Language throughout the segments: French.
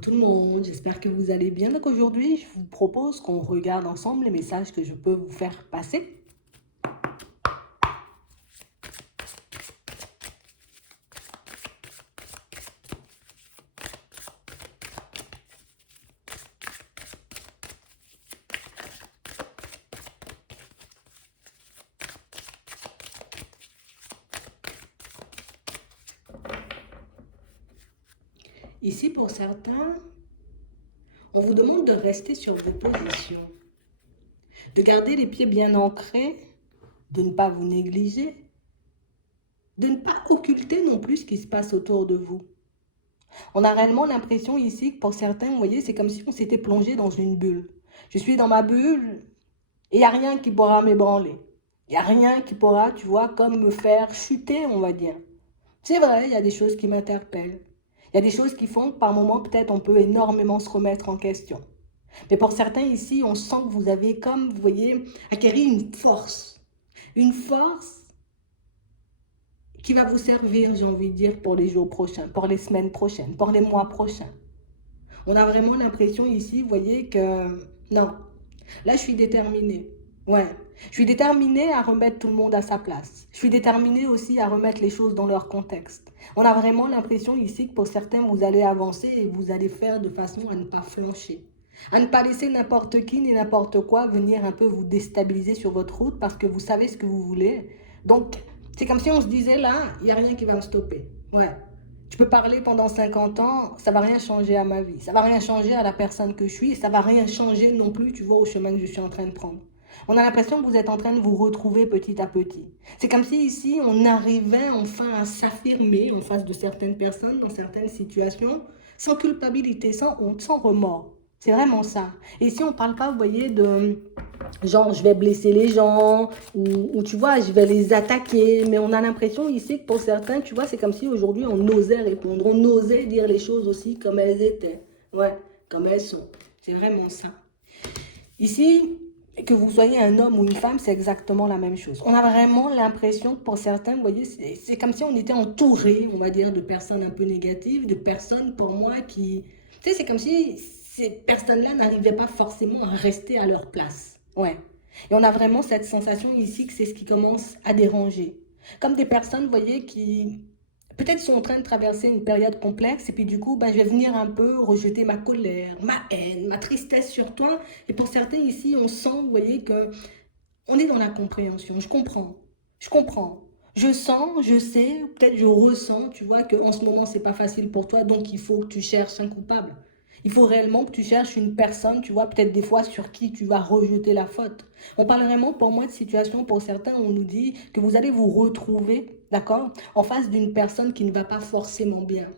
Coucou tout le monde, j'espère que vous allez bien. Donc aujourd'hui, je vous propose qu'on regarde ensemble les messages que je peux vous faire passer. Ici, pour certains, on vous demande de rester sur vos positions, de garder les pieds bien ancrés, de ne pas vous négliger, de ne pas occulter non plus ce qui se passe autour de vous. On a réellement l'impression ici que pour certains, vous voyez, c'est comme si on s'était plongé dans une bulle. Je suis dans ma bulle et il n'y a rien qui pourra m'ébranler. Il n'y a rien qui pourra, tu vois, comme me faire chuter, on va dire. C'est vrai, il y a des choses qui m'interpellent. Il y a des choses qui font que par moments, peut-être, on peut énormément se remettre en question. Mais pour certains ici, on sent que vous avez, comme, vous voyez, acquéri une force. Une force qui va vous servir, j'ai envie de dire, pour les jours prochains, pour les semaines prochaines, pour les mois prochains. On a vraiment l'impression ici, vous voyez, que non, là, je suis déterminée. Ouais, je suis déterminée à remettre tout le monde à sa place. Je suis déterminée aussi à remettre les choses dans leur contexte. On a vraiment l'impression ici que pour certains, vous allez avancer et vous allez faire de façon à ne pas flancher. À ne pas laisser n'importe qui ni n'importe quoi venir un peu vous déstabiliser sur votre route parce que vous savez ce que vous voulez. Donc, c'est comme si on se disait là, il n'y a rien qui va me stopper. Ouais. Je peux parler pendant 50 ans, ça va rien changer à ma vie. Ça va rien changer à la personne que je suis. Ça va rien changer non plus, tu vois, au chemin que je suis en train de prendre. On a l'impression que vous êtes en train de vous retrouver petit à petit. C'est comme si ici, on arrivait enfin à s'affirmer en face de certaines personnes, dans certaines situations, sans culpabilité, sans honte, sans remords. C'est vraiment ça. Et ici, on ne parle pas, vous voyez, de genre je vais blesser les gens ou tu vois je vais les attaquer, mais on a l'impression ici que pour certains tu vois c'est comme si aujourd'hui on osait répondre, on osait dire les choses aussi comme elles étaient, ouais, comme elles sont. C'est vraiment ça ici. Que vous soyez un homme ou une femme, c'est exactement la même chose. On a vraiment l'impression que pour certains, vous voyez, c'est comme si on était entouré, on va dire, de personnes un peu négatives, de personnes pour moi qui... Tu sais, c'est comme si ces personnes-là n'arrivaient pas forcément à rester à leur place. Ouais. Et on a vraiment cette sensation ici que c'est ce qui commence à déranger. Comme des personnes, vous voyez, qui peut-être sont en train de traverser une période complexe et puis du coup, ben, je vais venir un peu rejeter ma colère, ma haine, ma tristesse sur toi. Et pour certains ici, on sent, vous voyez, que on est dans la compréhension. Je comprends. Je comprends. Je sens, je sais, peut-être je ressens, tu vois, qu'en ce moment, c'est pas facile pour toi, donc il faut que tu cherches un coupable. Il faut réellement que tu cherches une personne, tu vois, peut-être des fois sur qui tu vas rejeter la faute. On parle vraiment pour moi de situation, pour certains, on nous dit que vous allez vous retrouver, d'accord, en face d'une personne qui ne va pas forcément bien.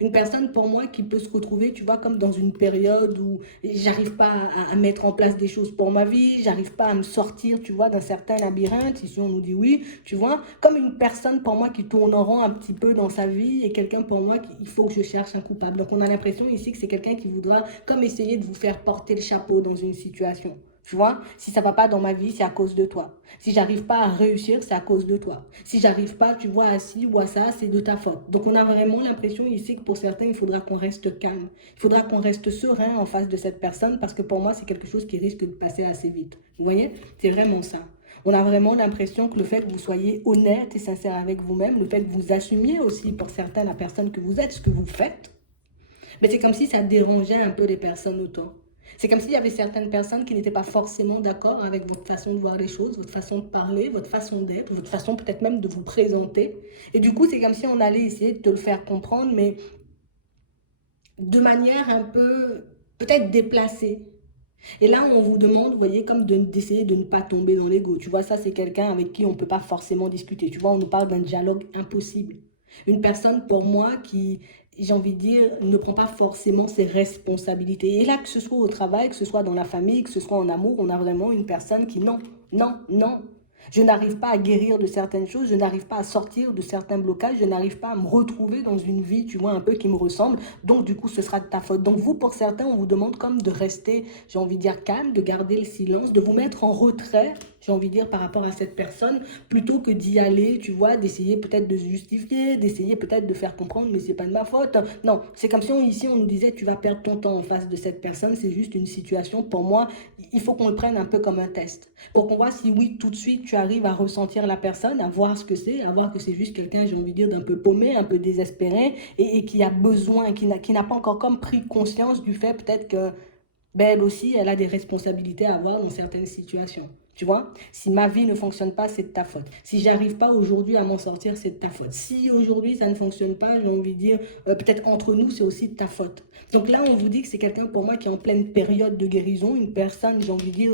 Une personne pour moi qui peut se retrouver, tu vois, comme dans une période où j'arrive pas à mettre en place des choses pour ma vie, j'arrive pas à me sortir, tu vois, d'un certain labyrinthe, ici on nous dit oui, tu vois, comme une personne pour moi qui tourne en rond un petit peu dans sa vie et quelqu'un pour moi, il faut que je cherche un coupable. Donc on a l'impression ici que c'est quelqu'un qui voudra comme essayer de vous faire porter le chapeau dans une situation. Tu vois, si ça va pas dans ma vie, c'est à cause de toi. Si j'arrive pas à réussir, c'est à cause de toi. Si j'arrive pas, tu vois, à ci ou à ça, c'est de ta faute. Donc on a vraiment l'impression ici que pour certains, il faudra qu'on reste calme. Il faudra qu'on reste serein en face de cette personne parce que pour moi, c'est quelque chose qui risque de passer assez vite. Vous voyez? C'est vraiment ça. On a vraiment l'impression que le fait que vous soyez honnête et sincère avec vous-même, le fait que vous assumiez aussi pour certains la personne que vous êtes, ce que vous faites, mais c'est comme si ça dérangeait un peu les personnes autour. C'est comme s'il y avait certaines personnes qui n'étaient pas forcément d'accord avec votre façon de voir les choses, votre façon de parler, votre façon d'être, votre façon peut-être même de vous présenter. Et du coup, c'est comme si on allait essayer de te le faire comprendre, mais de manière un peu peut-être déplacée. Et là, on vous demande, vous voyez, comme d'essayer de ne pas tomber dans l'ego. Tu vois, ça, c'est quelqu'un avec qui on ne peut pas forcément discuter. Tu vois, on nous parle d'un dialogue impossible. Une personne, pour moi, qui, j'ai envie de dire, ne prend pas forcément ses responsabilités. Et là, que ce soit au travail, que ce soit dans la famille, que ce soit en amour, on a vraiment une personne qui, non, non, non. Je n'arrive pas à guérir de certaines choses, je n'arrive pas à sortir de certains blocages, je n'arrive pas à me retrouver dans une vie, tu vois, un peu qui me ressemble. Donc, du coup, ce sera de ta faute. Donc, vous, pour certains, on vous demande comme de rester, j'ai envie de dire, calme, de garder le silence, de vous mettre en retrait, j'ai envie de dire, par rapport à cette personne, plutôt que d'y aller, tu vois, d'essayer peut-être de se justifier, d'essayer peut-être de faire comprendre, mais c'est pas de ma faute. Non, c'est comme si ici, on nous disait, tu vas perdre ton temps en face de cette personne, c'est juste une situation. Pour moi, il faut qu'on le prenne un peu comme un test. Pour qu'on voit si oui, tout de suite, tu arrives à ressentir la personne, à voir ce que c'est, à voir que c'est juste quelqu'un, j'ai envie de dire, d'un peu paumé, un peu désespéré, et qui a besoin, qui n'a pas encore comme pris conscience du fait peut-être que, ben, elle aussi, elle a des responsabilités à avoir dans certaines situations. Tu vois, si ma vie ne fonctionne pas, c'est de ta faute. Si j'arrive pas aujourd'hui à m'en sortir, c'est de ta faute. Si aujourd'hui ça ne fonctionne pas, j'ai envie de dire, peut-être entre nous, c'est aussi de ta faute. Donc là, on vous dit que c'est quelqu'un pour moi qui est en pleine période de guérison, une personne, j'ai envie de dire,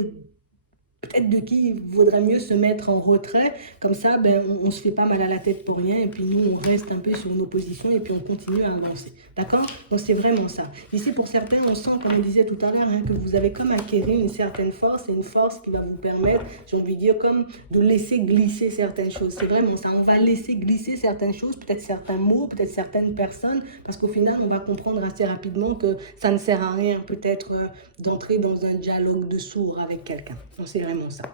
peut-être de qui il vaudrait mieux se mettre en retrait. Comme ça, ben, on ne se fait pas mal à la tête pour rien. Et puis nous, on reste un peu sur nos positions et puis on continue à avancer. D'accord? Donc c'est vraiment ça. Ici, pour certains, on sent, comme on disait tout à l'heure, hein, que vous avez comme acquéri une certaine force et une force qui va vous permettre, j'ai envie de dire, comme de laisser glisser certaines choses. C'est vraiment ça. On va laisser glisser certaines choses, peut-être certains mots, peut-être certaines personnes, parce qu'au final, on va comprendre assez rapidement que ça ne sert à rien, peut-être, d'entrer dans un dialogue de sourds avec quelqu'un. Donc c'est vraiment ça.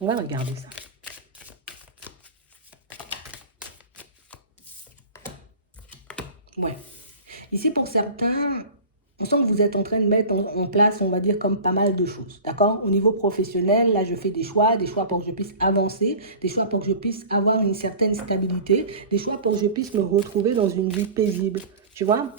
On va regarder ça. Ouais. Ici, pour certains, on sent que vous êtes en train de mettre en place, on va dire, comme pas mal de choses. D'accord? Au niveau professionnel, là, je fais des choix pour que je puisse avancer, des choix pour que je puisse avoir une certaine stabilité, des choix pour que je puisse me retrouver dans une vie paisible. Tu vois?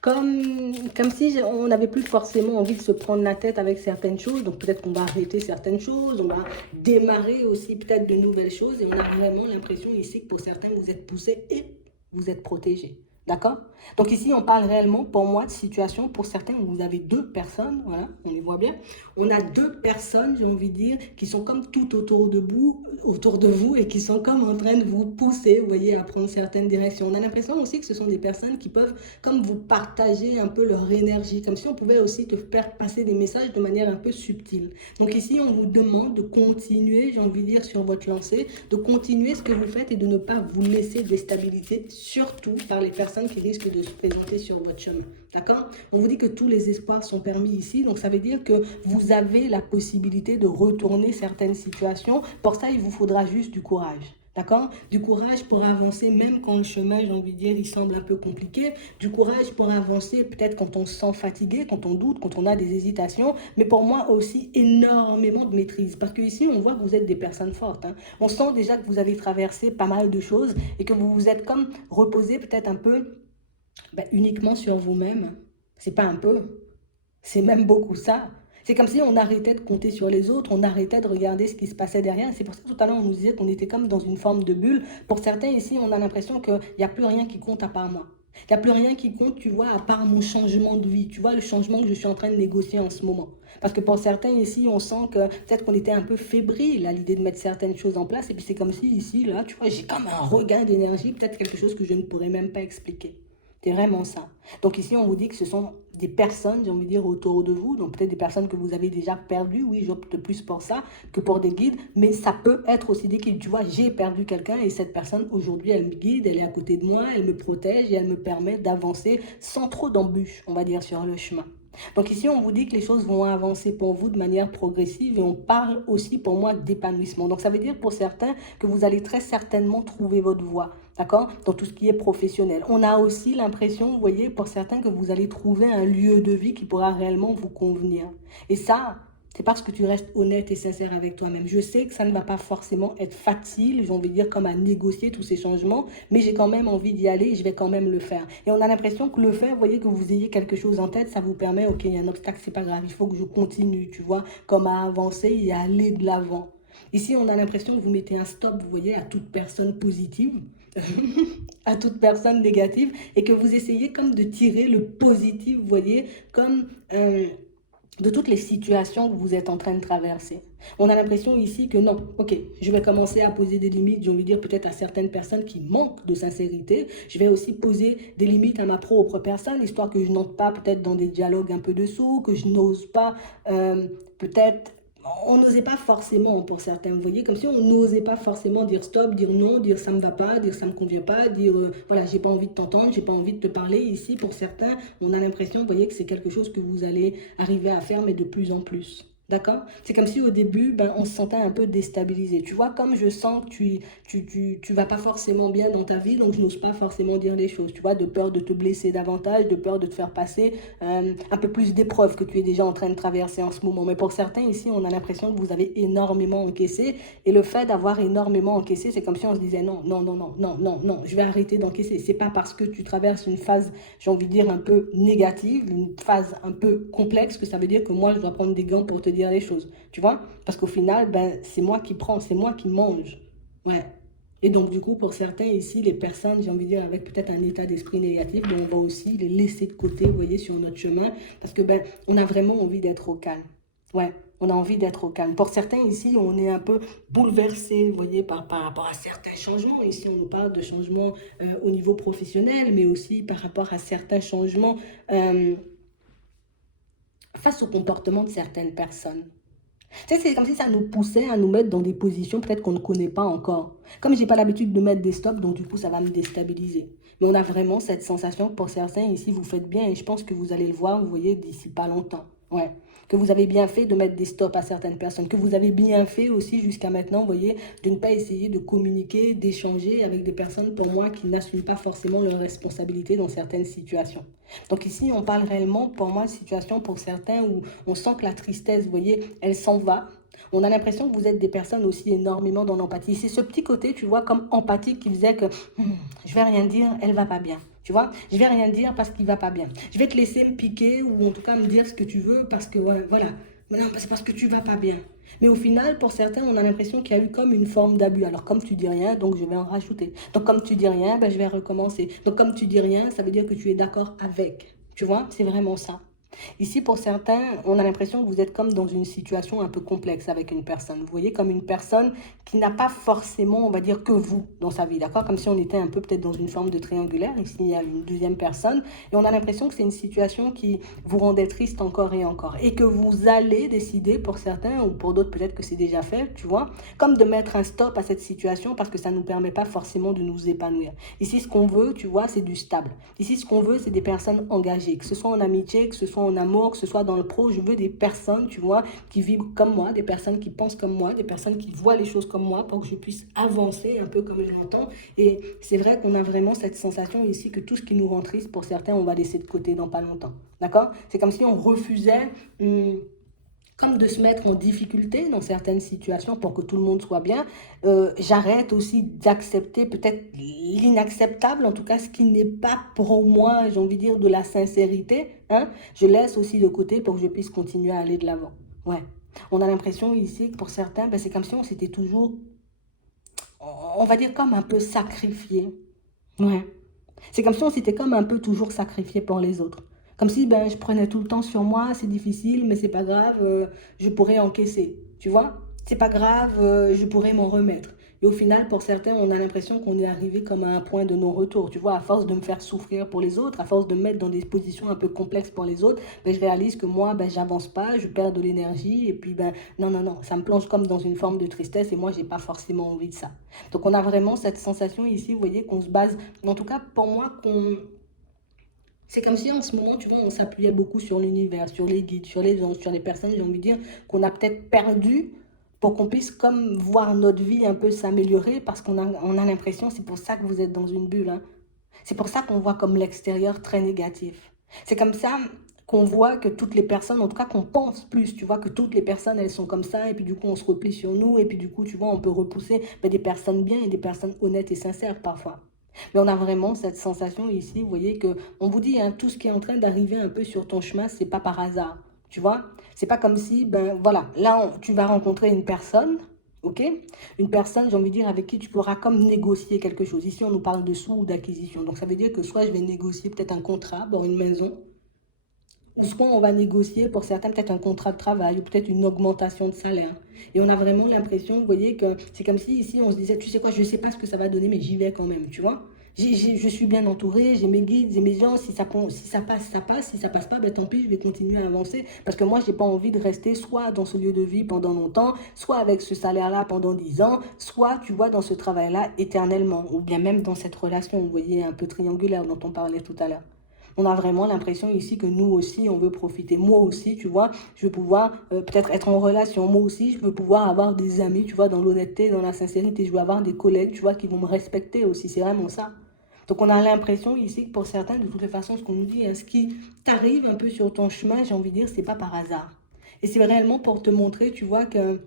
Comme si on n'avait plus forcément envie de se prendre la tête avec certaines choses. Donc peut-être qu'on va arrêter certaines choses, on va démarrer aussi peut-être de nouvelles choses. Et on a vraiment l'impression ici que pour certains, vous êtes poussés et vous êtes protégés. D'accord? Donc ici, on parle réellement, pour moi, de situation, pour certains, où vous avez deux personnes, voilà, on les voit bien. On a deux personnes, j'ai envie de dire, qui sont comme tout autour de vous et qui sont comme en train de vous pousser, vous voyez, à prendre certaines directions. On a l'impression aussi que ce sont des personnes qui peuvent comme vous partager un peu leur énergie, comme si on pouvait aussi te faire passer des messages de manière un peu subtile. Donc ici, on vous demande de continuer, j'ai envie de dire, sur votre lancée, de continuer ce que vous faites et de ne pas vous laisser déstabiliser, surtout par les personnes qui risquent de se présenter sur votre chemin. D'accord? On vous dit que tous les espoirs sont permis ici, donc ça veut dire que vous avez la possibilité de retourner certaines situations. Pour ça, il vous faudra juste du courage. D'accord? Du courage pour avancer, même quand le chemin, j'ai envie de dire, il semble un peu compliqué. Du courage pour avancer, peut-être quand on se sent fatigué, quand on doute, quand on a des hésitations. Mais pour moi aussi, énormément de maîtrise. Parce que ici, on voit que vous êtes des personnes fortes. Hein. On sent déjà que vous avez traversé pas mal de choses et que vous vous êtes comme reposé peut-être un peu uniquement sur vous-même. C'est pas un peu, c'est même beaucoup ça. C'est comme si on arrêtait de compter sur les autres, on arrêtait de regarder ce qui se passait derrière. C'est pour ça que tout à l'heure, on nous disait qu'on était comme dans une forme de bulle. Pour certains ici, on a l'impression qu'il n'y a plus rien qui compte à part moi. Il n'y a plus rien qui compte, tu vois, à part mon changement de vie. Tu vois, le changement que je suis en train de négocier en ce moment. Parce que pour certains ici, on sent que peut-être qu'on était un peu fébrile à l'idée de mettre certaines choses en place. Et puis c'est comme si ici, là, tu vois, j'ai comme un regain d'énergie, peut-être quelque chose que je ne pourrais même pas expliquer. C'est vraiment ça. Donc ici, on vous dit que ce sont des personnes, j'ai envie de dire, autour de vous. Donc peut-être des personnes que vous avez déjà perdues. Oui, j'opte plus pour ça que pour des guides. Mais ça peut être aussi des guides. Tu vois, j'ai perdu quelqu'un et cette personne, aujourd'hui, elle me guide, elle est à côté de moi, elle me protège et elle me permet d'avancer sans trop d'embûches, on va dire, sur le chemin. Donc ici, on vous dit que les choses vont avancer pour vous de manière progressive et on parle aussi pour moi d'épanouissement. Donc ça veut dire pour certains que vous allez très certainement trouver votre voie, d'accord, dans tout ce qui est professionnel. On a aussi l'impression, vous voyez, pour certains que vous allez trouver un lieu de vie qui pourra réellement vous convenir. Et ça, c'est parce que tu restes honnête et sincère avec toi-même. Je sais que ça ne va pas forcément être facile, j'ai envie de dire, comme à négocier tous ces changements, mais j'ai quand même envie d'y aller et je vais quand même le faire. Et on a l'impression que le faire, vous voyez, que vous ayez quelque chose en tête, ça vous permet, ok, il y a un obstacle, c'est pas grave, il faut que je continue, tu vois, comme à avancer et à aller de l'avant. Ici, on a l'impression que vous mettez un stop, vous voyez, à toute personne positive, à toute personne négative, et que vous essayez comme de tirer le positif, vous voyez, comme de toutes les situations que vous êtes en train de traverser. On a l'impression ici que non, ok, je vais commencer à poser des limites, j'ai envie de dire peut-être à certaines personnes qui manquent de sincérité. Je vais aussi poser des limites à ma propre personne, histoire que je n'entre pas peut-être dans des dialogues un peu dessous, que je n'ose pas peut-être on n'osait pas forcément pour certains, vous voyez, comme si on n'osait pas forcément dire stop, dire non, dire ça me va pas, dire ça me convient pas, dire voilà, j'ai pas envie de t'entendre, j'ai pas envie de te parler. Ici, pour certains, on a l'impression, vous voyez, que c'est quelque chose que vous allez arriver à faire, mais de plus en plus. D'accord? C'est comme si au début, ben, on se sentait un peu déstabilisé. Tu vois, comme je sens que tu vas pas forcément bien dans ta vie, donc je n'ose pas forcément dire les choses. Tu vois, de peur de te blesser davantage, de peur de te faire passer un peu plus d'épreuves que tu es déjà en train de traverser en ce moment. Mais pour certains ici, on a l'impression que vous avez énormément encaissé. Et le fait d'avoir énormément encaissé, c'est comme si on se disait non, non, non, non, non, non, non, je vais arrêter d'encaisser. C'est pas parce que tu traverses une phase, j'ai envie de dire, un peu négative, une phase un peu complexe, que ça veut dire que moi, je dois prendre des gants pour te dire les choses. Tu vois? Parce qu'au final, ben, c'est moi qui prends, c'est moi qui mange. Ouais. Et donc, du coup, pour certains ici, les personnes, j'ai envie de dire, avec peut-être un état d'esprit négatif, ben, on va aussi les laisser de côté, vous voyez, sur notre chemin, parce que ben, on a vraiment envie d'être au calme. Ouais, on a envie d'être au calme. Pour certains ici, on est un peu bouleversé, vous voyez, par rapport à certains changements. Ici, on nous parle de changements au niveau professionnel, mais aussi par rapport à certains changements euh, face au comportement de certaines personnes. Tu sais, c'est comme si ça nous poussait à nous mettre dans des positions peut-être qu'on ne connaît pas encore. Comme j'ai pas l'habitude de mettre des stops, donc du coup, ça va me déstabiliser. Mais on a vraiment cette sensation que pour certains, ici, vous faites bien et je pense que vous allez le voir, vous voyez, d'ici pas longtemps. Ouais. Que vous avez bien fait de mettre des stops à certaines personnes. Que vous avez bien fait aussi jusqu'à maintenant, vous voyez, de ne pas essayer de communiquer, d'échanger avec des personnes, pour moi, qui n'assument pas forcément leurs responsabilités dans certaines situations. Donc ici, on parle réellement, pour moi, de situations pour certains où on sent que la tristesse, vous voyez, elle s'en va. On a l'impression que vous êtes des personnes aussi énormément dans l'empathie. C'est ce petit côté, tu vois, comme empathique qui faisait que je vais rien dire, elle va pas bien. Tu vois, je vais rien dire parce qu'il va pas bien. Je vais te laisser me piquer ou en tout cas me dire ce que tu veux parce que, ouais, voilà. Mais non, c'est parce que tu vas pas bien. Mais au final, pour certains, on a l'impression qu'il y a eu comme une forme d'abus. Alors, comme tu dis rien, donc je vais en rajouter. Donc, comme tu dis rien, ben, je vais recommencer. Donc, comme tu dis rien, ça veut dire que tu es d'accord avec. Tu vois, c'est vraiment ça. Ici, pour certains, on a l'impression que vous êtes comme dans une situation un peu complexe avec une personne. Vous voyez, comme une personne qui n'a pas forcément, on va dire, que vous dans sa vie, d'accord? Comme si on était un peu peut-être dans une forme de triangulaire. Ici, il y a une deuxième personne. Et on a l'impression que c'est une situation qui vous rendait triste encore et encore. Et que vous allez décider, pour certains, ou pour d'autres, peut-être que c'est déjà fait, tu vois, comme de mettre un stop à cette situation parce que ça ne nous permet pas forcément de nous épanouir. Ici, ce qu'on veut, tu vois, c'est du stable. Ici, ce qu'on veut, c'est des personnes engagées, que ce soit en amitié, que ce soit en amour, que ce soit dans le pro. Je veux des personnes, tu vois, qui vivent comme moi, des personnes qui pensent comme moi, des personnes qui voient les choses comme moi pour que je puisse avancer un peu comme je l'entends. Et c'est vrai qu'on a vraiment cette sensation ici que tout ce qui nous rend triste, pour certains, on va laisser de côté dans pas longtemps. D'accord? C'est comme si on refusait... comme de se mettre en difficulté dans certaines situations pour que tout le monde soit bien. J'arrête aussi d'accepter peut-être l'inacceptable, en tout cas ce qui n'est pas pour moi, j'ai envie de dire, de la sincérité. Hein. Je laisse aussi de côté pour que je puisse continuer à aller de l'avant. Ouais. On a l'impression ici que pour certains, ben, c'est comme si on s'était toujours, on va dire, comme un peu sacrifié. Ouais. C'est comme si on s'était comme un peu toujours sacrifié pour les autres. Comme si ben, je prenais tout le temps sur moi, c'est difficile, mais c'est pas grave, je pourrais encaisser. Tu vois? C'est pas grave, je pourrais m'en remettre. Et au final, pour certains, on a l'impression qu'on est arrivé comme à un point de non-retour. Tu vois, à force de me faire souffrir pour les autres, à force de me mettre dans des positions un peu complexes pour les autres, ben, je réalise que moi, ben, j'avance pas, je perds de l'énergie. Et puis, ben, non, non, non, ça me plonge comme dans une forme de tristesse et moi, j'ai pas forcément envie de ça. Donc, on a vraiment cette sensation ici, vous voyez, qu'on se base, en tout cas pour moi, qu'on c'est comme si en ce moment, tu vois, on s'appuyait beaucoup sur l'univers, sur les guides, sur les anges, sur les personnes, j'ai envie de dire, qu'on a peut-être perdu pour qu'on puisse comme voir notre vie un peu s'améliorer parce qu'on a l'impression, c'est pour ça que vous êtes dans une bulle, hein. C'est pour ça qu'on voit comme l'extérieur très négatif. C'est comme ça qu'on voit que toutes les personnes, en tout cas qu'on pense plus, tu vois, que toutes les personnes, elles sont comme ça, et puis du coup, on se replie sur nous, et puis du coup, tu vois, on peut repousser ben, des personnes bien et des personnes honnêtes et sincères parfois. Mais on a vraiment cette sensation ici, vous voyez, que on vous dit, hein, tout ce qui est en train d'arriver un peu sur ton chemin, c'est pas par hasard, tu vois. C'est pas comme si, ben voilà, là, tu vas rencontrer une personne, ok? Une personne, j'ai envie de dire, avec qui tu pourras comme négocier quelque chose. Ici, on nous parle de sous ou d'acquisition. Donc, ça veut dire que soit je vais négocier peut-être un contrat pour une maison, ou soit on va négocier pour certains peut-être un contrat de travail ou peut-être une augmentation de salaire. Et on a vraiment l'impression, vous voyez, que c'est comme si ici on se disait, tu sais quoi, je ne sais pas ce que ça va donner, mais j'y vais quand même, tu vois. Je suis bien entourée, j'ai mes guides, j'ai mes gens. Si ça passe, ça passe. Si ça passe pas, ben tant pis, je vais continuer à avancer. Parce que moi, j'ai pas envie de rester soit dans ce lieu de vie pendant longtemps, soit avec ce salaire-là pendant 10 ans, soit, tu vois, dans ce travail-là éternellement. Ou bien même dans cette relation, vous voyez, un peu triangulaire dont on parlait tout à l'heure. On a vraiment l'impression ici que nous aussi, on veut profiter. Moi aussi, tu vois, je veux pouvoir peut-être être en relation. Moi aussi, je veux pouvoir avoir des amis, tu vois, dans l'honnêteté, dans la sincérité. Je veux avoir des collègues, tu vois, qui vont me respecter aussi. C'est vraiment ça. Donc, on a l'impression ici que pour certains, de toutes les façons, ce qu'on nous dit, ce qui t'arrive un peu sur ton chemin, j'ai envie de dire, c'est pas par hasard. Et c'est réellement pour te montrer, tu vois, que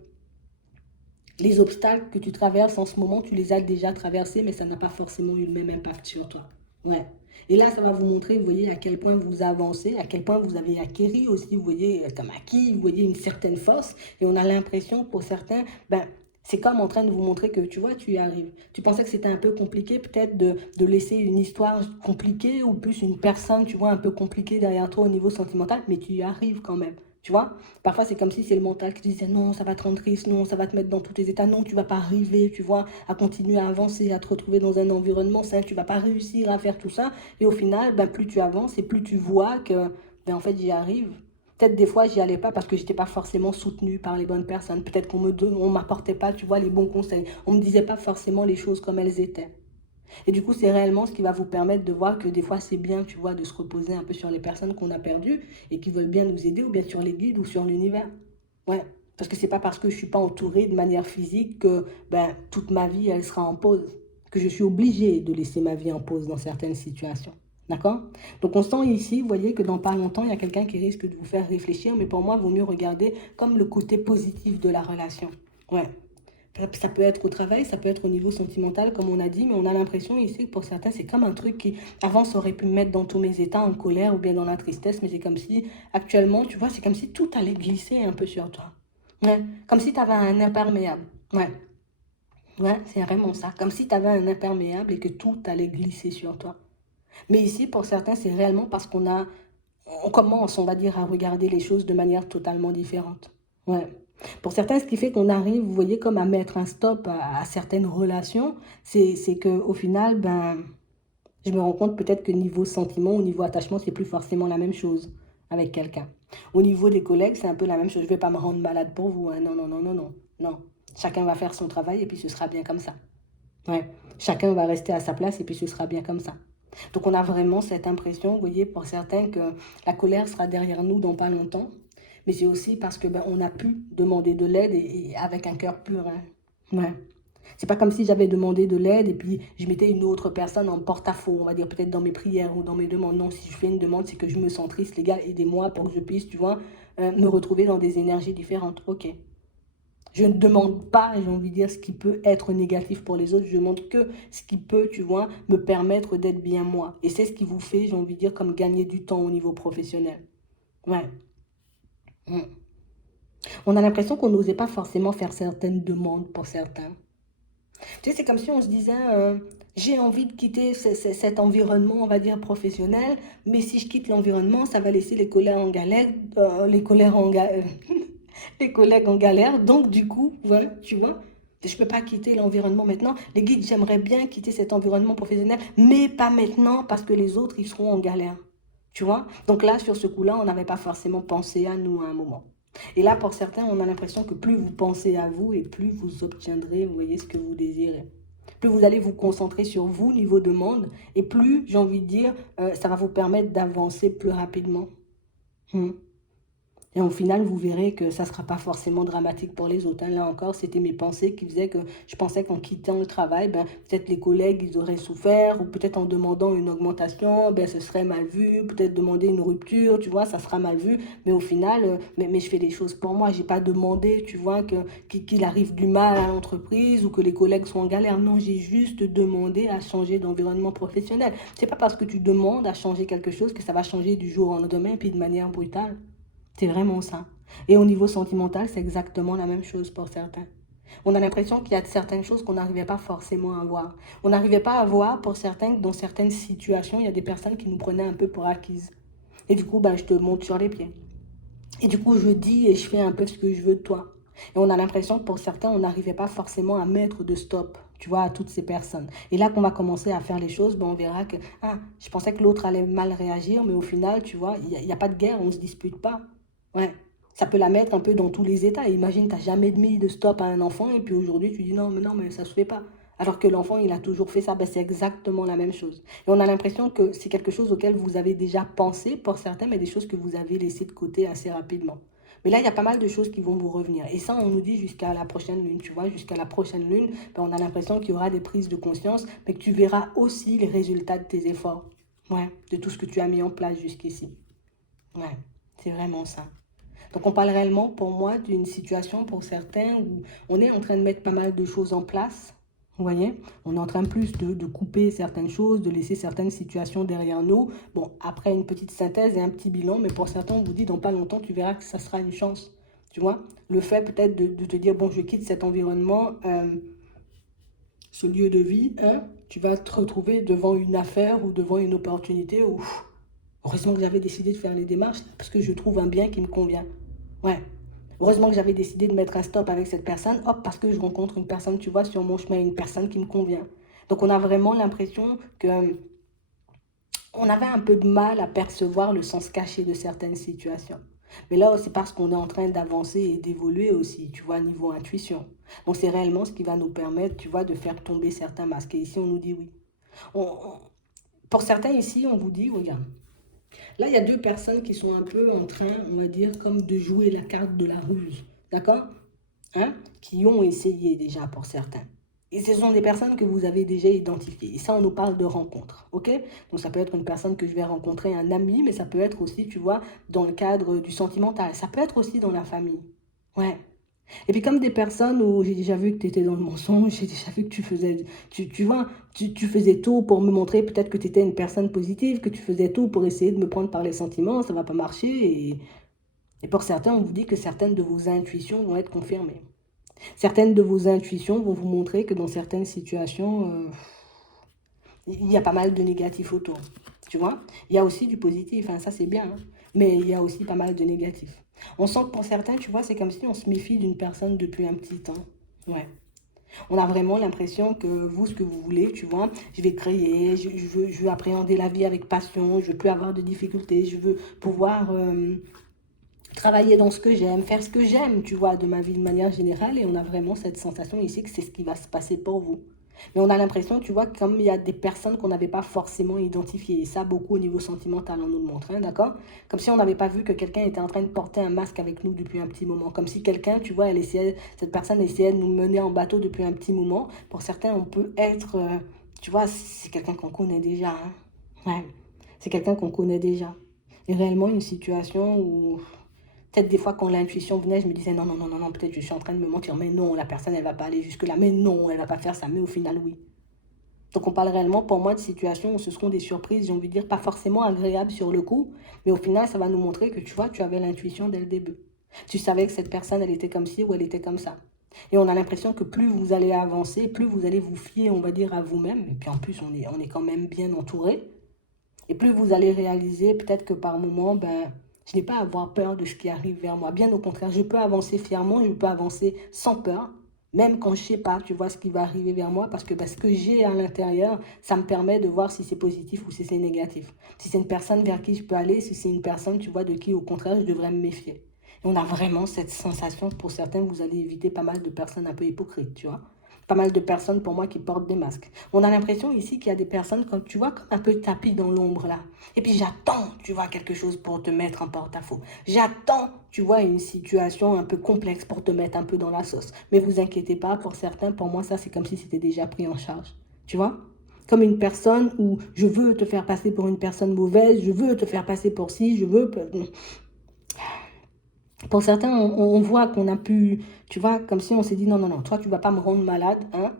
les obstacles que tu traverses en ce moment, tu les as déjà traversés, mais ça n'a pas forcément eu le même impact sur toi. Ouais. Et là, ça va vous montrer, vous voyez, à quel point vous avancez, à quel point vous avez acquéri aussi, vous voyez, comme acquis, vous voyez, une certaine force. Et on a l'impression, pour certains, ben, c'est comme en train de vous montrer que, tu vois, tu y arrives. Tu pensais que c'était un peu compliqué, peut-être, de laisser une histoire compliquée ou plus une personne, tu vois, un peu compliquée derrière toi au niveau sentimental, mais tu y arrives quand même. Tu vois, parfois c'est comme si c'est le mental qui te disait non, ça va te rendre triste, non, ça va te mettre dans tous tes états, non, tu vas pas arriver, tu vois, à continuer à avancer, à te retrouver dans un environnement sain, tu vas pas réussir à faire tout ça. Et au final, ben, plus tu avances et plus tu vois que, ben, en fait, j'y arrive. Peut-être des fois, j'y allais pas parce que j'étais pas forcément soutenue par les bonnes personnes. Peut-être on m'apportait pas, tu vois, les bons conseils. On me disait pas forcément les choses comme elles étaient. Et du coup, c'est réellement ce qui va vous permettre de voir que des fois, c'est bien, tu vois, de se reposer un peu sur les personnes qu'on a perdues et qui veulent bien nous aider, ou bien sur les guides ou sur l'univers. Ouais. Parce que c'est pas parce que je suis pas entourée de manière physique que ben, toute ma vie, elle sera en pause. Que je suis obligée de laisser ma vie en pause dans certaines situations. D'accord? Donc on sent ici, vous voyez que dans pas longtemps, il y a quelqu'un qui risque de vous faire réfléchir, mais pour moi, il vaut mieux regarder comme le côté positif de la relation. Ouais. Ça peut être au travail, ça peut être au niveau sentimental, comme on a dit, mais on a l'impression ici que pour certains, c'est comme un truc qui, avant, ça aurait pu me mettre dans tous mes états, en colère ou bien dans la tristesse, mais c'est comme si, actuellement, tu vois, c'est comme si tout allait glisser un peu sur toi. Ouais, comme si tu avais un imperméable. Ouais, ouais, c'est vraiment ça. Comme si tu avais un imperméable et que tout allait glisser sur toi. Mais ici, pour certains, c'est réellement parce on commence, on va dire, à regarder les choses de manière totalement différente. Ouais. Pour certains, ce qui fait qu'on arrive, vous voyez, comme à mettre un stop à certaines relations, c'est qu'au final, ben, je me rends compte peut-être que niveau sentiment, au niveau attachement, c'est plus forcément la même chose avec quelqu'un. Au niveau des collègues, c'est un peu la même chose. Je ne vais pas me rendre malade pour vous, hein. Non, non, non, non, non, non. Chacun va faire son travail et puis ce sera bien comme ça. Ouais. Chacun va rester à sa place et puis ce sera bien comme ça. Donc on a vraiment cette impression, vous voyez, pour certains, que la colère sera derrière nous dans pas longtemps. Mais c'est aussi parce que ben, on a pu demander de l'aide et avec un cœur pur. Hein. Ouais. C'est pas comme si j'avais demandé de l'aide et puis je mettais une autre personne en porte-à-faux, on va dire peut-être dans mes prières ou dans mes demandes. Non, si je fais une demande, c'est que je me sens triste, les gars, aidez-moi pour que je puisse, tu vois, me retrouver dans des énergies différentes. Ok. Je ne demande pas, j'ai envie de dire, ce qui peut être négatif pour les autres. Je demande que ce qui peut, tu vois, me permettre d'être bien moi. Et c'est ce qui vous fait, j'ai envie de dire, comme gagner du temps au niveau professionnel. Ouais. Mm. On a l'impression qu'on n'osait pas forcément faire certaines demandes pour certains. Tu sais, c'est comme si on se disait, j'ai envie de quitter cet environnement, on va dire, professionnel, mais si je quitte l'environnement, ça va laisser les collègues en galère, les collègues en galère. Donc, du coup, voilà, tu vois, je ne peux pas quitter l'environnement maintenant. Les guides, j'aimerais bien quitter cet environnement professionnel, mais pas maintenant parce que les autres, ils seront en galère. Tu vois? Donc là, sur ce coup-là, on n'avait pas forcément pensé à nous à un moment. Et là, pour certains, on a l'impression que plus vous pensez à vous et plus vous obtiendrez, vous voyez, ce que vous désirez. Plus vous allez vous concentrer sur vous, niveau demande, et plus, j'ai envie de dire, ça va vous permettre d'avancer plus rapidement. Hmm. Et au final, vous verrez que ça ne sera pas forcément dramatique pour les autres. Hein. Là encore, c'était mes pensées qui faisaient que je pensais qu'en quittant le travail, ben, peut-être les collègues, ils auraient souffert, ou peut-être en demandant une augmentation, ben, ce serait mal vu, peut-être demander une rupture, tu vois, ça sera mal vu. Mais au final, mais je fais des choses pour moi. Je n'ai pas demandé, tu vois, qu'il arrive du mal à l'entreprise ou que les collègues soient en galère. Non, j'ai juste demandé à changer d'environnement professionnel. C'est pas parce que tu demandes à changer quelque chose que ça va changer du jour au lendemain, puis de manière brutale. C'est vraiment ça. Et au niveau sentimental, c'est exactement la même chose pour certains. On a l'impression qu'il y a certaines choses qu'on n'arrivait pas forcément à voir. On n'arrivait pas à voir pour certains que dans certaines situations, il y a des personnes qui nous prenaient un peu pour acquises. Et du coup, ben, je te monte sur les pieds. Et du coup, je dis et je fais un peu ce que je veux de toi. Et on a l'impression que pour certains, on n'arrivait pas forcément à mettre de stop. tu vois, à toutes ces personnes. Et là qu'on va commencer à faire les choses, ben on verra que, ah, je pensais que l'autre allait mal réagir, mais au final, tu vois, il y a pas de guerre, on ne se dispute pas. Ouais. Ça peut la mettre un peu dans tous les états. Imagine, tu n'as jamais mis de stop à un enfant, et puis aujourd'hui, tu dis non, mais ça se fait pas. Alors que l'enfant, il a toujours fait ça, ben c'est exactement la même chose. Et on a l'impression que c'est quelque chose auquel vous avez déjà pensé pour certains, mais des choses que vous avez laissées de côté assez rapidement. Mais là, il y a pas mal de choses qui vont vous revenir. Et ça, on nous dit jusqu'à la prochaine lune, tu vois, jusqu'à la prochaine lune, ben, on a l'impression qu'il y aura des prises de conscience, mais que tu verras aussi les résultats de tes efforts. Ouais, de tout ce que tu as mis en place jusqu'ici. Ouais, c'est vraiment ça. Donc on parle réellement pour moi d'une situation pour certains où on est en train de mettre pas mal de choses en place. Vous voyez, on est en train plus de couper certaines choses, de laisser certaines situations derrière nous. Bon, après une petite synthèse et un petit bilan, mais pour certains, on vous dit dans pas longtemps, tu verras que ça sera une chance. Tu vois, le fait peut-être de te dire, bon, je quitte cet environnement, ce lieu de vie, hein, tu vas te retrouver devant une affaire ou devant une opportunité où, heureusement que j'avais décidé de faire les démarches parce que je trouve un bien qui me convient. Ouais. Heureusement que j'avais décidé de mettre un stop avec cette personne, hop, parce que je rencontre une personne, tu vois, sur mon chemin, une personne qui me convient. Donc on a vraiment l'impression que on avait un peu de mal à percevoir le sens caché de certaines situations. Mais là, c'est parce qu'on est en train d'avancer et d'évoluer aussi, tu vois, niveau intuition. Donc c'est réellement ce qui va nous permettre, tu vois, de faire tomber certains masques. Et ici, on nous dit oui. Pour certains ici, on vous dit, regarde, là, il y a deux personnes qui sont un peu en train, on va dire, comme de jouer la carte de la ruse. D'accord? Hein? Qui ont essayé déjà pour certains. Et ce sont des personnes que vous avez déjà identifiées. Et ça, on nous parle de rencontres. OK? Donc, ça peut être une personne que je vais rencontrer, un ami, mais ça peut être aussi, tu vois, dans le cadre du sentimental. Ça peut être aussi dans la famille. Ouais. Et puis comme des personnes où j'ai déjà vu que tu étais dans le mensonge, j'ai déjà vu que tu faisais, tu vois, tu faisais tout pour me montrer peut-être que tu étais une personne positive, que tu faisais tout pour essayer de me prendre par les sentiments, ça ne va pas marcher. Et pour certains, on vous dit que certaines de vos intuitions vont être confirmées. Certaines de vos intuitions vont vous montrer que dans certaines situations, il y a pas mal de négatifs autour. Tu vois? Il y a aussi du positif, hein, ça c'est bien, hein, mais il y a aussi pas mal de négatifs. On sent que pour certains, tu vois, c'est comme si on se méfie d'une personne depuis un petit temps. Ouais. On a vraiment l'impression que vous, ce que vous voulez, tu vois, je vais créer, je veux appréhender la vie avec passion, je veux plus avoir de difficultés, je veux pouvoir travailler dans ce que j'aime, faire ce que j'aime, tu vois, de ma vie de manière générale. Et on a vraiment cette sensation ici que c'est ce qui va se passer pour vous. Mais on a l'impression, tu vois, comme il y a des personnes qu'on n'avait pas forcément identifiées, et ça beaucoup au niveau sentimental, on nous le montre, hein, d'accord? Comme si on n'avait pas vu que quelqu'un était en train de porter un masque avec nous depuis un petit moment. Comme si quelqu'un, tu vois, cette personne essayait de nous mener en bateau depuis un petit moment. Pour certains, on peut être, tu vois, c'est quelqu'un qu'on connaît déjà, hein. Ouais, c'est quelqu'un qu'on connaît déjà. Et réellement, une situation où peut-être des fois quand l'intuition venait, je me disais non, peut-être je suis en train de me mentir, mais non, la personne elle va pas aller jusque-là, mais non, elle va pas faire ça, mais au final oui. Donc on parle réellement pour moi de situations où ce seront des surprises, j'ai envie de dire, pas forcément agréables sur le coup, mais au final ça va nous montrer que tu vois, tu avais l'intuition dès le début. Tu savais que cette personne elle était comme ci ou elle était comme ça. Et on a l'impression que plus vous allez avancer, plus vous allez vous fier, on va dire, à vous-même, et puis en plus on est quand même bien entouré, et plus vous allez réaliser peut-être que par moment, ben, je n'ai pas à avoir peur de ce qui arrive vers moi. Bien au contraire, je peux avancer fièrement, je peux avancer sans peur, même quand je ne sais pas, tu vois, ce qui va arriver vers moi, parce que ce que j'ai à l'intérieur, ça me permet de voir si c'est positif ou si c'est négatif. Si c'est une personne vers qui je peux aller, si c'est une personne, tu vois, de qui, au contraire, je devrais me méfier. Et on a vraiment cette sensation, pour certains, vous allez éviter pas mal de personnes un peu hypocrites, tu vois. Pas mal de personnes pour moi qui portent des masques. On a l'impression ici qu'il y a des personnes, comme tu vois, comme un peu tapis dans l'ombre là. Et puis j'attends, tu vois, quelque chose pour te mettre en porte-à-faux. J'attends, tu vois, une situation un peu complexe pour te mettre un peu dans la sauce. Mais vous inquiétez pas, pour certains, pour moi, ça c'est comme si c'était déjà pris en charge. Tu vois? Comme une personne où je veux te faire passer pour une personne mauvaise, je veux te faire passer pour ci, je veux... Pour certains, on voit qu'on a pu, tu vois, comme si on s'est dit, non, toi, tu vas pas me rendre malade, hein.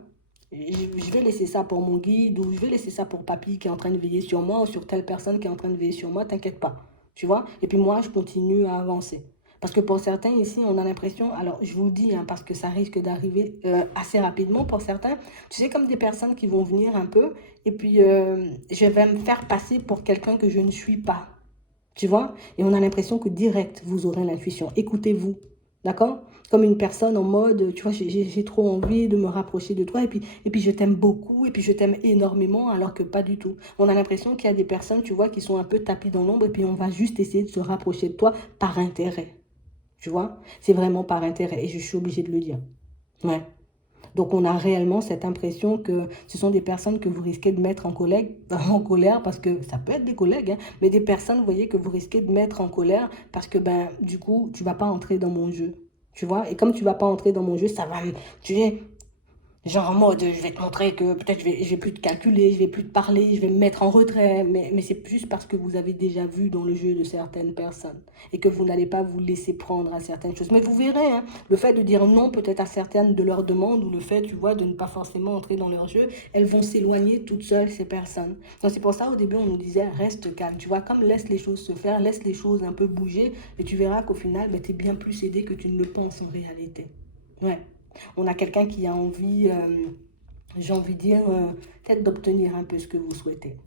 Je vais laisser ça pour mon guide ou je vais laisser ça pour papy qui est en train de veiller sur moi ou sur telle personne qui est en train de veiller sur moi, t'inquiète pas, tu vois. Et puis moi, je continue à avancer. Parce que pour certains ici, on a l'impression, alors je vous le dis, hein, parce que ça risque d'arriver assez rapidement pour certains, tu sais, comme des personnes qui vont venir un peu et puis je vais me faire passer pour quelqu'un que je ne suis pas. Tu vois? Et on a l'impression que direct, vous aurez l'intuition. Écoutez-vous. D'accord? Comme une personne en mode, tu vois, j'ai trop envie de me rapprocher de toi et puis je t'aime beaucoup et puis je t'aime énormément alors que pas du tout. On a l'impression qu'il y a des personnes, tu vois, qui sont un peu tapis dans l'ombre et puis on va juste essayer de se rapprocher de toi par intérêt. Tu vois? C'est vraiment par intérêt et je suis obligée de le dire. Ouais. Donc on a réellement cette impression que ce sont des personnes que vous risquez de mettre en colère parce que ça peut être des collègues, hein, mais des personnes, vous voyez, que vous risquez de mettre en colère parce que ben du coup, tu vas pas entrer dans mon jeu. Tu vois? Et comme tu vas pas entrer dans mon jeu, ça va me... Tu sais, genre en mode, je vais te montrer que peut-être je vais plus te calculer, je vais plus te parler, je vais me mettre en retrait. Mais c'est juste parce que vous avez déjà vu dans le jeu de certaines personnes et que vous n'allez pas vous laisser prendre à certaines choses. Mais vous verrez, hein, le fait de dire non peut-être à certaines de leurs demandes ou le fait, tu vois, de ne pas forcément entrer dans leur jeu, elles vont s'éloigner toutes seules, ces personnes. Donc c'est pour ça, au début, on nous disait, reste calme. Tu vois, comme laisse les choses se faire, laisse les choses un peu bouger et tu verras qu'au final, ben, tu es bien plus aidé que tu ne le penses en réalité. Ouais. On a quelqu'un qui a envie, j'ai envie de dire, peut-être d'obtenir un peu ce que vous souhaitez.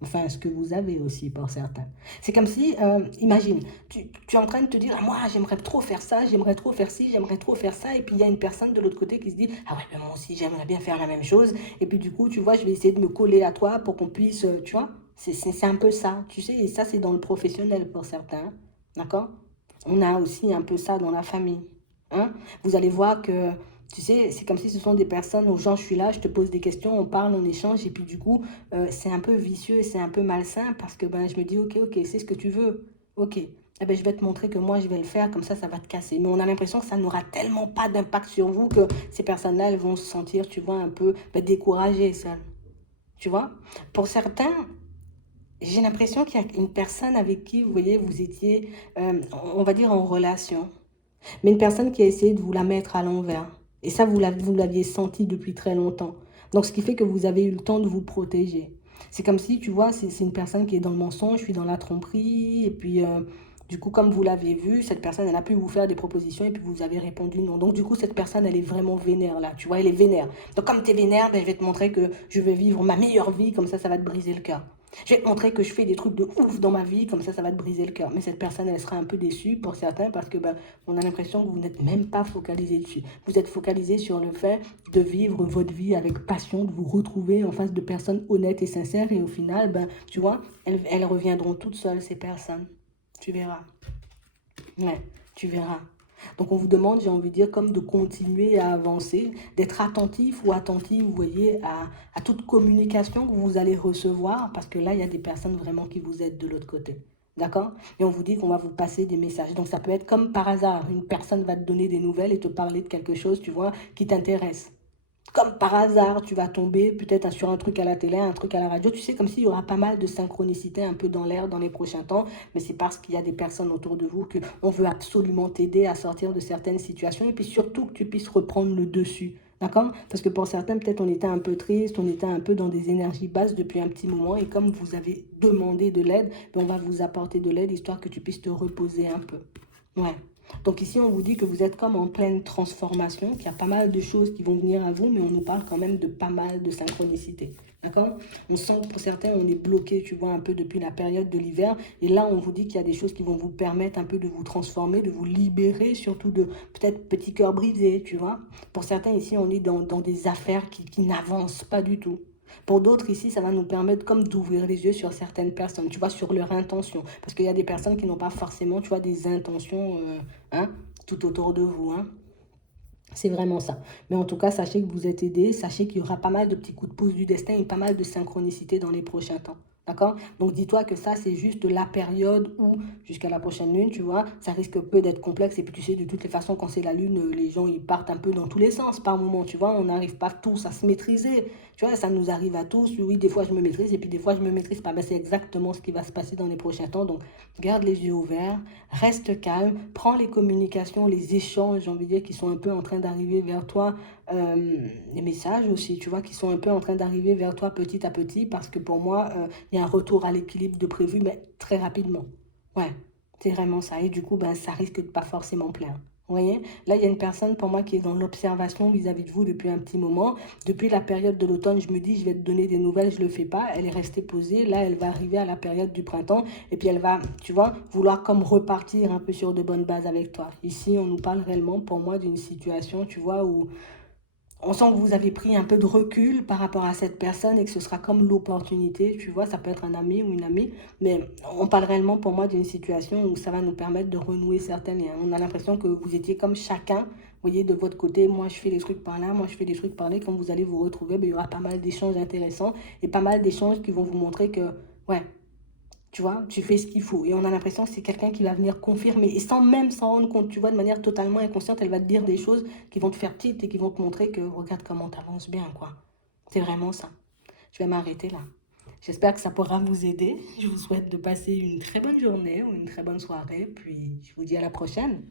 Enfin, ce que vous avez aussi pour certains. C'est comme si, imagine, tu es en train de te dire, ah, moi j'aimerais trop faire ça, j'aimerais trop faire ci, j'aimerais trop faire ça, et puis il y a une personne de l'autre côté qui se dit, ah ouais, mais moi aussi j'aimerais bien faire la même chose, et puis du coup, tu vois, je vais essayer de me coller à toi pour qu'on puisse, tu vois, c'est un peu ça, tu sais, et ça c'est dans le professionnel pour certains, d'accord? On a aussi un peu ça dans la famille, hein? Vous allez voir que, tu sais, c'est comme si ce sont des personnes où genre je suis là, je te pose des questions, on parle, on échange, et puis du coup, c'est un peu vicieux et c'est un peu malsain parce que ben, je me dis, ok, c'est ce que tu veux. Ok. Eh ben, je vais te montrer que moi, je vais le faire, comme ça va te casser. Mais on a l'impression que ça n'aura tellement pas d'impact sur vous que ces personnes-là, elles vont se sentir, tu vois, un peu ben, découragées, seules. Tu vois? Pour certains, j'ai l'impression qu'il y a une personne avec qui, vous voyez, vous étiez, on va dire, en relation. Mais une personne qui a essayé de vous la mettre à l'envers. Et ça, vous l'aviez senti depuis très longtemps. Donc, ce qui fait que vous avez eu le temps de vous protéger. C'est comme si, tu vois, c'est une personne qui est dans le mensonge, je suis dans la tromperie, et puis, du coup, comme vous l'aviez vu, cette personne, elle a pu vous faire des propositions, et puis vous avez répondu non. Donc, du coup, cette personne, elle est vraiment vénère, là, tu vois, elle est vénère. Donc, comme tu es vénère, ben, je vais te montrer que je vais vivre ma meilleure vie, comme ça va te briser le cœur. Je vais te montrer que je fais des trucs de ouf dans ma vie, comme ça va te briser le cœur. Mais cette personne, elle sera un peu déçue pour certains parce que ben, on a l'impression que vous n'êtes même pas focalisé dessus. Vous êtes focalisé sur le fait de vivre votre vie avec passion, de vous retrouver en face de personnes honnêtes et sincères. Et au final, ben, tu vois, elles reviendront toutes seules, ces personnes. Tu verras. Ouais, tu verras. Donc on vous demande, j'ai envie de dire, comme de continuer à avancer, d'être attentif ou attentive, vous voyez, à toute communication que vous allez recevoir, parce que là, il y a des personnes vraiment qui vous aident de l'autre côté. D'accord? Et on vous dit qu'on va vous passer des messages. Donc ça peut être comme par hasard, une personne va te donner des nouvelles et te parler de quelque chose, tu vois, qui t'intéresse. Comme par hasard, tu vas tomber peut-être sur un truc à la télé, un truc à la radio. Tu sais, comme s'il y aura pas mal de synchronicité un peu dans l'air dans les prochains temps. Mais c'est parce qu'il y a des personnes autour de vous qu'on veut absolument t'aider à sortir de certaines situations. Et puis surtout que tu puisses reprendre le dessus. D'accord? Parce que pour certains, peut-être on était un peu triste, on était un peu dans des énergies basses depuis un petit moment. Et comme vous avez demandé de l'aide, ben, on va vous apporter de l'aide histoire que tu puisses te reposer un peu. Ouais. Donc ici, on vous dit que vous êtes comme en pleine transformation, qu'il y a pas mal de choses qui vont venir à vous, mais on nous parle quand même de pas mal de synchronicité. D'accord? On sent que pour certains, on est bloqué, tu vois, un peu depuis la période de l'hiver. Et là, on vous dit qu'il y a des choses qui vont vous permettre un peu de vous transformer, de vous libérer, surtout de peut-être petits cœurs brisés, tu vois. Pour certains, ici, on est dans des affaires qui n'avancent pas du tout. Pour d'autres, ici, ça va nous permettre comme d'ouvrir les yeux sur certaines personnes, tu vois, sur leur intention. Parce qu'il y a des personnes qui n'ont pas forcément, tu vois, des intentions hein, tout autour de vous. Hein. C'est vraiment ça. Mais en tout cas, sachez que vous êtes aidés. Sachez qu'il y aura pas mal de petits coups de pouce du destin et pas mal de synchronicité dans les prochains temps. D'accord? Donc dis-toi que ça, c'est juste la période où, jusqu'à la prochaine lune, tu vois, ça risque peu d'être complexe. Et puis tu sais, de toutes les façons, quand c'est la lune, les gens, ils partent un peu dans tous les sens par moment. Tu vois, on n'arrive pas tous à se maîtriser. Tu vois, ça nous arrive à tous. Oui, des fois, je me maîtrise et puis des fois, je me maîtrise pas. Ben, c'est exactement ce qui va se passer dans les prochains temps. Donc, garde les yeux ouverts, reste calme, prends les communications, les échanges, j'ai envie de dire, qui sont un peu en train d'arriver vers toi, les messages aussi, tu vois, qui sont un peu en train d'arriver vers toi petit à petit, parce que pour moi, il y a un retour à l'équilibre de prévu, mais très rapidement. Ouais, c'est vraiment ça. Et du coup, ben, ça risque de pas forcément plaire. Vous voyez? Là, il y a une personne pour moi qui est dans l'observation vis-à-vis de vous depuis un petit moment. Depuis la période de l'automne, je me dis, je vais te donner des nouvelles, je ne le fais pas. Elle est restée posée. Là, elle va arriver à la période du printemps et puis elle va, tu vois, vouloir comme repartir un peu sur de bonnes bases avec toi. Ici, on nous parle réellement pour moi d'une situation, tu vois, où on sent que vous avez pris un peu de recul par rapport à cette personne et que ce sera comme l'opportunité, tu vois, ça peut être un ami ou une amie, mais on parle réellement pour moi d'une situation où ça va nous permettre de renouer certains liens. On a l'impression que vous étiez comme chacun, vous voyez, de votre côté, moi je fais des trucs par là, moi je fais des trucs par là, quand vous allez vous retrouver, ben, il y aura pas mal d'échanges intéressants et pas mal d'échanges qui vont vous montrer que, ouais, tu vois, tu fais ce qu'il faut. Et on a l'impression que c'est quelqu'un qui va venir confirmer. Et sans même s'en rendre compte, tu vois, de manière totalement inconsciente, elle va te dire des choses qui vont te faire petite et qui vont te montrer que regarde comment tu avances bien, quoi. C'est vraiment ça. Je vais m'arrêter là. J'espère que ça pourra vous aider. Je vous souhaite de passer une très bonne journée ou une très bonne soirée. Puis je vous dis à la prochaine.